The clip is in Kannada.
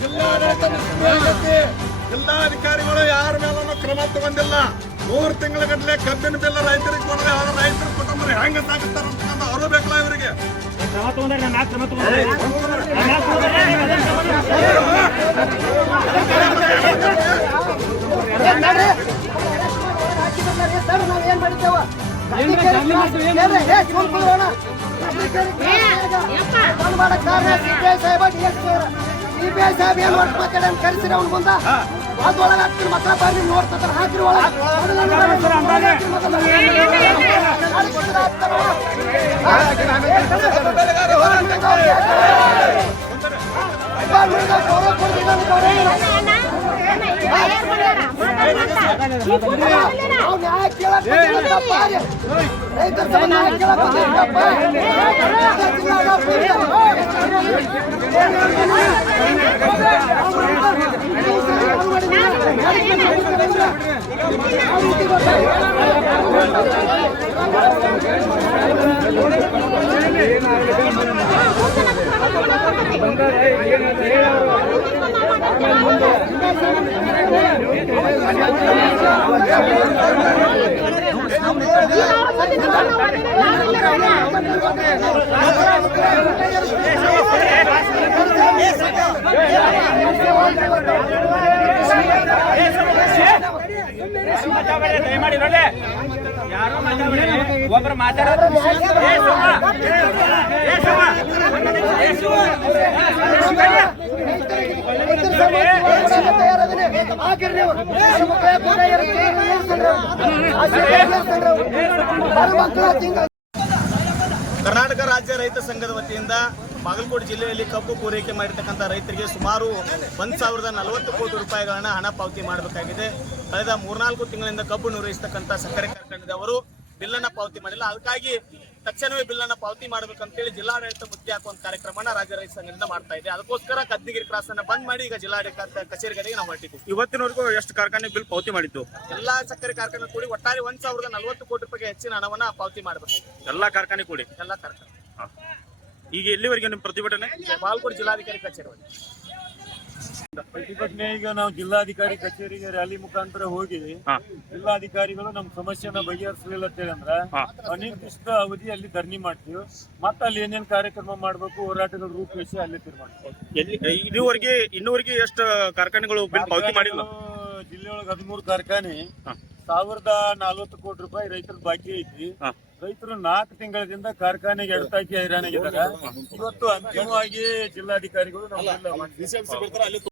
ಜಿಲ್ಲಾಡಳಿತ ಜಿಲ್ಲಾಧಿಕಾರಿಗಳು ಯಾರ ಮೇಲೂ ಕ್ರಮ ತಗೊಂಡಿಲ್ಲ ಮೂರು ತಿಂಗಳ ಗಟ್ಟಲೆ ಕಬ್ಬಿನ ಬಿಲ್ಲ ರೈತರಿಗೆ ಕೊಡದೆ ಅವ್ರ ರೈತರ ಕುಟುಂಬ ಹೆಂಗ ಸಾಗಿಸ್ತಾರ ಅಂತ ಅವರು ಬೇಕಲ್ಲ ಇವರಿಗೆ ಕ್ರಮ ತಗೊಂಡ್ರೆ ಸಿಬಿಐ ಸಾಹೇಬ್ ಏನ್ ಮಾಡಿ ಮಾತಾಡ ಕರೆಸಿರಿ ಅವ್ನ ಮುಂದ. ಅದ್ರೊಳಗೆ ಹಾಕ್ತೀನಿ ಮಕ್ಕಳ ಬರ್ರಿ ನೋಡ್ತಾರೆ ಹಾಕಿರಿ ನಾವು ನ್ಯಾಯ ಕೇಳಕ್ ಬಂದಿಲ್ಲಪ್ಪ. ರೈತರ ಸಭೆ ಯಾರು ಮಾತಾಡ್ಬೇಡಿ. ಒಬ್ರು ಮಾತಾಡೋದು ಏ ಶಿವ, ಏ ಶಿವ, ಏ ಶಿವ. ಕರ್ನಾಟಕ ರಾಜ್ಯ ರೈತ ಸಂಘದ ವತಿಯಿಂದ ಬಾಗಲಕೋಟೆ ಜಿಲ್ಲೆಯಲ್ಲಿ ಕಬ್ಬು ಪೂರೈಕೆ ಮಾಡಿರ್ತಕ್ಕಂಥ ರೈತರಿಗೆ ಸುಮಾರು ಒಂದು ಸಾವಿರದ ನಲವತ್ತು ಕೋಟಿ ರೂಪಾಯಿಗಳನ್ನ ಹಣ ಪಾವತಿ ಮಾಡಬೇಕಾಗಿದೆ. ಕಳೆದ ಮೂರ್ನಾಲ್ಕು ತಿಂಗಳಿಂದ ಕಬ್ಬು ನಿರ್ವಹಿಸತಕ್ಕಂಥ ಸಕ್ಕರೆ ಕಾರ್ಖಾನೆದವರು ಬಿಲ್ಲನ್ನ ಪಾವತಿ ಮಾಡಿಲ್ಲ. ಅದಕ್ಕಾಗಿ ತಕ್ಷಣವೇ ಬಿಲ್ಲನ್ನ ಪಾವತಿ ಮಾಡಬೇಕಂತೇಳಿ ಜಿಲ್ಲಾಡಳಿತ ಮುಖ್ಯ ಹಾಕುವ ಕಾರ್ಯಕ್ರಮನ ರಾಜ್ಯ ರೈತ ಸಂಘದಿಂದ ಮಾಡ್ತಾ ಇದೆ. ಅದಕ್ಕೋಸ್ಕರ ಕದ್ದಿಗಿರಿ ಕ್ರಾಸ್ ಅನ್ನ ಬಂದ್ ಮಾಡಿ ಈಗ ಜಿಲ್ಲಾಡಳಿತ ಕಚೇರಿಗಳಿಗೆ ನಾವು ಹೊರಟಿದ್ದೀವಿ. ಇವತ್ತಿನವರೆಗೂ ಎಷ್ಟು ಕಾರ್ಖಾನೆ ಬಿಲ್ ಪಾವತಿ ಮಾಡಿದ್ದು? ಎಲ್ಲಾ ಸಕ್ಕರೆ ಕಾರ್ಖಾನೆ ಕೂಡಿ ಒಟ್ಟಾರೆ ಒಂದ್ ಸಾವಿರದ ನಲವತ್ತು ಕೋಟಿ ರೂಪಾಯಿ ಹೆಚ್ಚಿನ ಹಣವನ್ನ ಪಾವತಿ ಮಾಡಬೇಕು. ಎಲ್ಲಾ ಕಾರ್ಖಾನೆ ಕೂಡಿ? ಎಲ್ಲಾ ಕಾರ್ಖಾನೆ. ಈಗ ಎಲ್ಲಿವರೆಗೆ ನಿಮ್ಮ ಪ್ರತಿಭಟನೆ? ಬಾಗಲಕೋಟೆ ಜಿಲ್ಲಾಧಿಕಾರಿ ಕಚೇರಿ. ಪ್ರತಿಭಟನೆ ಈಗ ನಾವು ಜಿಲ್ಲಾಧಿಕಾರಿ ಕಚೇರಿಗೆ ರ್ಯಾಲಿ ಮುಖಾಂತರ ಹೋಗಿ ಜಿಲ್ಲಾಧಿಕಾರಿಗಳು ನಮ್ಮ ಸಮಸ್ಯೆನ ಬಗೆಹರಿಸಲಿಲ್ಲ ಅಂತೇಳಂದ್ರ. ಅನಿರ್ದಿಷ್ಟ ಅವಧಿಯಲ್ಲಿ ಧರಣಿ ಮಾಡ್ತೀವಿ. ಮತ್ತೆ ಅಲ್ಲಿ ಏನೇನ್ ಕಾರ್ಯಕ್ರಮ ಮಾಡ್ಬೇಕು ಹೋರಾಟಗಳು ರೂಪಿಸಿ ಅಲ್ಲಿ ತೀರ್ಮಾನ. ಇದುವರೆಗೆ ಇನ್ನೂವರೆಗೆ ಎಷ್ಟು ಕಾರ್ಖಾನೆಗಳು ಪಾವತಿ ಮಾಡಿಲ್ಲ? ಜಿಲ್ಲೆಯೊಳಗೆ ಹದಿಮೂರು ಕಾರ್ಖಾನೆ. ಸಾವಿರದ ನಲ್ವತ್ತು ಕೋಟಿ ರೂಪಾಯಿ ರೈತರ ಬಾಕಿ ಐತಿ. ರೈತರು ನಾಲ್ಕು ತಿಂಗಳಿಂದ ಕಾರ್ಖಾನೆಗೆ ಎಡತಾಕಿ ಹೈರಾಣಾಗಿದ್ದಾರೆ. ಇವತ್ತು ಅಂತಿಮವಾಗಿ ಜಿಲ್ಲಾಧಿಕಾರಿಗಳು ನಮ್ಮೆಲ್ಲ